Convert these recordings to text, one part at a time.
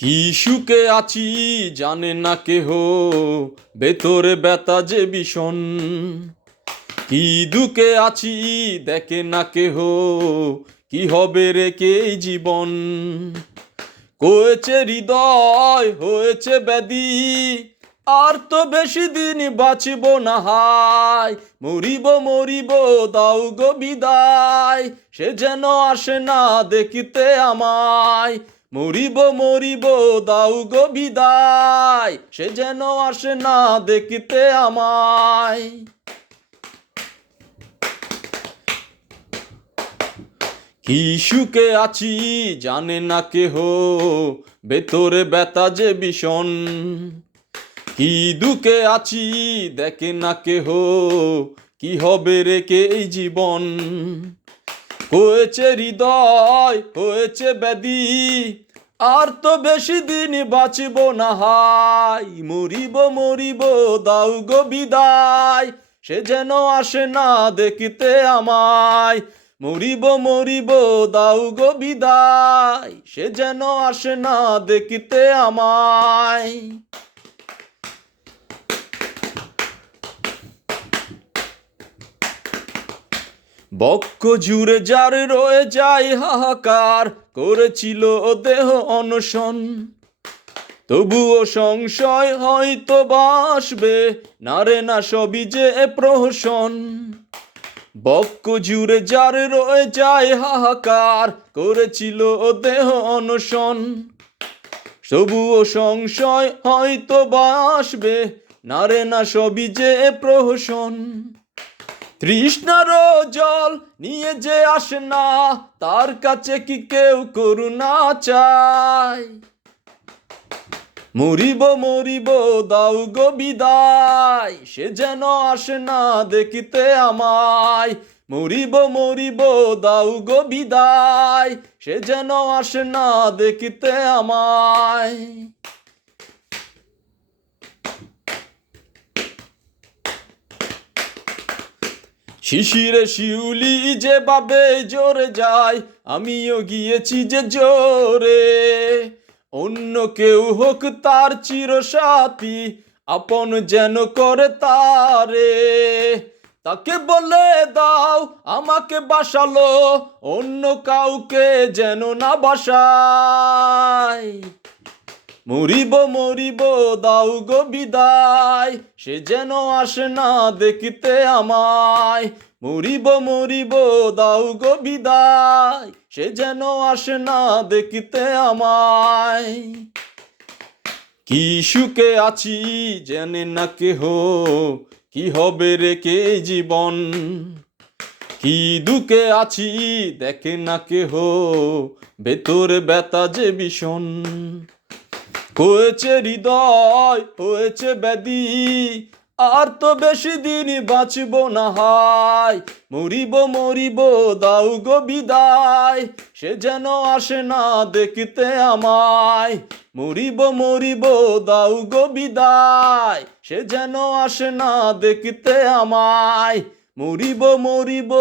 কি সুখে আছি জানে না কেহ, ভেতরে ব্যথা যে ভীষণ। কি দুঃখে আছি দেখে না কেহ, কি হবে রেখে এই জীবন। কয়েছে হৃদয় হয়েছে ব্যাধি, আর তো বেশি দিন বাঁচব না হায়। মরিব মরিব দাও গো বিদায়, সে যেন আসে না দেখিতে আমায়। মরিব মরিব দাও গো বিদায়, সে যেন আসে না দেখিতে আমায়। কি সুখে আছি জানে না কেহ, ভেতরে ব্যথা যে ভীষণ। কি দুঃখে আছি দেখে না কেহ, কি হবে রেখে এই জীবন। হয়েছে হৃদয় হয়েছে ব্যাধি, আর তো বেশি দিন বাঁচব না হায়। মরিব মরিব দাও গো বিদায়, সে যেন আসে না দেখিতে আমায়। মরিব মরিব দাও গো বিদায়, সে যেন আসে না দেখিতে আমায়। বক্ষ জুড়ে যার রয়ে যায় হাহাকার, করেছিল দেহ অনশন। তবুও সংশয় হয়তো বাসবে, না রে না সবই যে প্রহসন। বক্ষ জুড়ে যার রয়ে যায় হাহাকার, করেছিল দেহ অনশন। তবুও সংশয় হয়তো বাসবে, না রে না সবই যে প্রহসন। তৃষ্ণারও জল নিয়ে যে আসে না, তার কাছে কি কেউ করুণা চায়। মরিব মরিব দাও গো বিদায়, সে যেন আসে না দেখিতে আমায়। মরিব মরিব দাও গো বিদায়, সে যেন আসে না দেখিতে আমায়। শিশিরে শিউলি যেভাবে জোরে যায়, আমিও গিয়েছি যে জোরে। অন্য কেউ হোক তার চিরসাথী, আপন যেন করে তারে। তাকে বলে দাও আমাকে বাসালো, অন্য কাউকে যেন না বাসায়। মরিব মরিব দাও গো বিদায়, সে যেন আসে না দেখিতে আমায়। মরিব মরিব দাও গো বিদায়, সে যেন আসে না দেখিতে আমায়। কি সুখে আছি জানে না কেহ, কি হবে রেখে জীবন। কি দুঃখে আছি দেখে না কেহ, ভেতরে ব্যথা যে ভীষণ। হয়েছে হৃদয় হয়েছে ব্যাধি, আর তো বেশি দিন বাঁচব না হায়। মরিব মরিব দাও গো বিদায়, সে যেন আসে না দেখিতে আমায়। মরিব মরিব দাও গো বিদায়, সে যেন আসে না দেখিতে আমায়। মরিব মরিব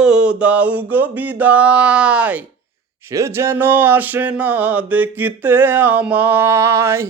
দাও গো বিদায়, সে যেন আসে না দেখিতে আমায়।